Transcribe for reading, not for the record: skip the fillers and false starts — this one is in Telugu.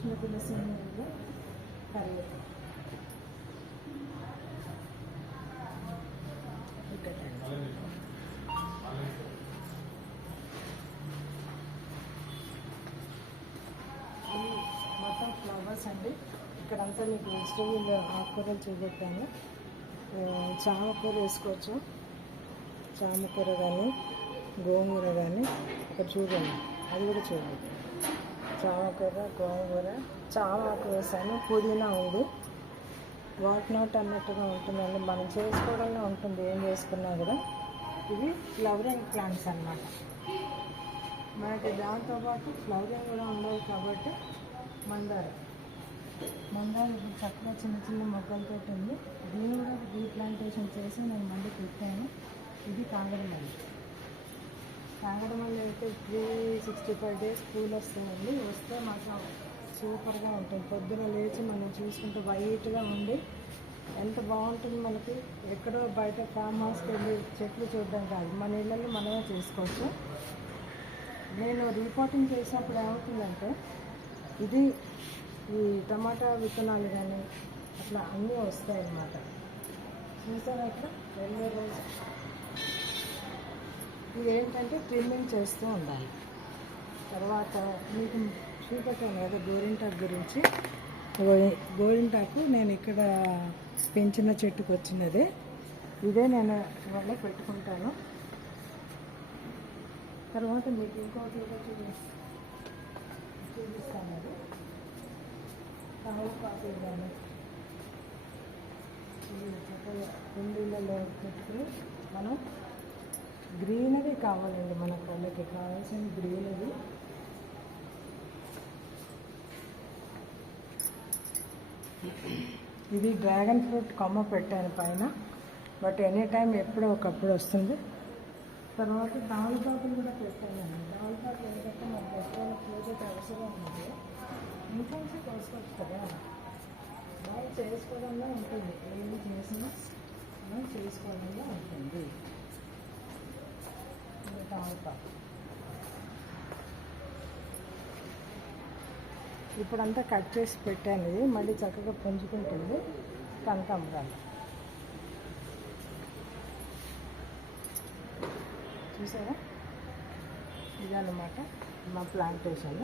కృష్ణ తులసి నీళ్ళు కరివేపాకు మొత్తం ఫ్లవర్స్ అండి. ఇక్కడంతా మీకు వెజిటేబుల్ ఆకుకూరలు చూపెట్టాను. చామకూర వేసుకోవచ్చు, చామకూర కానీ గోంగూర కానీ ఇక్కడ చూడండి, అది కూడా చూడండి. చామకూర, గోంగూర, చామాకు వేసాను, పుదీనా ఉంది. వాట్ నాట్ అన్నట్టుగా ఉంటుందండి, మనం చేసుకోవడంలో ఉంటుంది ఏం చేసుకున్నా కూడా. ఇవి ఫ్లవరింగ్ ప్లాంట్స్ అన్నమాట. మనకి దాంతోపాటు ఫ్లవరింగ్ కూడా ఉండాలి కాబట్టి మందార ఇప్పుడు చక్కగా చిన్న చిన్న మొక్కలతో ఉంది. దీన్ని కూడా రీప్లాంటేషన్ చేసి నేను మళ్ళీ పెట్టాను. ఇది కాగడమల్లి అయితే 365 days పూలు వస్తాయండి. వస్తే మాత్రం సూపర్గా ఉంటుంది. పొద్దున లేచి మనం చూసుకుంటే వైట్గా ఉండి ఎంత బాగుంటుంది. మనకి ఎక్కడో బయట ఫామ్ హౌస్కి వెళ్ళి చెట్లు చూడడం కాదు, మన ఇళ్ళల్లో మనమే చేసుకోవచ్చు. నేను రిపోర్టింగ్ చేసినప్పుడు ఏమవుతుందంటే, ఇది ఈ టమాటా విత్తనాలు కానీ అట్లా అన్నీ వస్తాయి అన్నమాట. చూసారా అట్లా వెళ్ళే రోజు. ఇదేంటంటే ట్రిమ్మింగ్ చేస్తూ ఉండాలి. తర్వాత మీకు చూపెట్టాను కదా గోరింటాకు గురించి. గోరింటాకు నేను ఇక్కడ పెంచిన చెట్టుకు వచ్చినదే. ఇదే నేను ఇవాళ పెట్టుకుంటాను. తర్వాత మీకు ఇంకోటి చూపిస్తాను. అది తమలపాకు కానీ చక్కగా కుండీలలో పెట్టుకుని మనం గ్రీనరీ కావాలండి. మన వాళ్ళకి కావాల్సిన గ్రీనరీ. ఇది డ్రాగన్ ఫ్రూట్ కొమ్మ పెట్టాను పైన, బట్ ఎనీ టైం ఎప్పుడో ఒకప్పుడు వస్తుంది. తర్వాత తమలపాకులు కూడా పెట్టానండి. తమలపాకులు ఎందుకంటే మనకు ఎప్పుడైనా పూజకి అవసరం ఉంది, ఇంకొంచెం కోసుకోవచ్చు కదా. మనం చేసుకోవడంలో ఉంటుంది, ఏమి చేసినా మనం చేసుకోవడంలో ఉంటుంది. తమలపాకు ఇప్పుడంతా కట్ చేసి పెట్టాను. ఇది మళ్ళీ చక్కగా పుంజుకుంటుంది. కనకాంబరాలు చూసారా, ఇదన్నమాట మా ప్లాంటేషన్.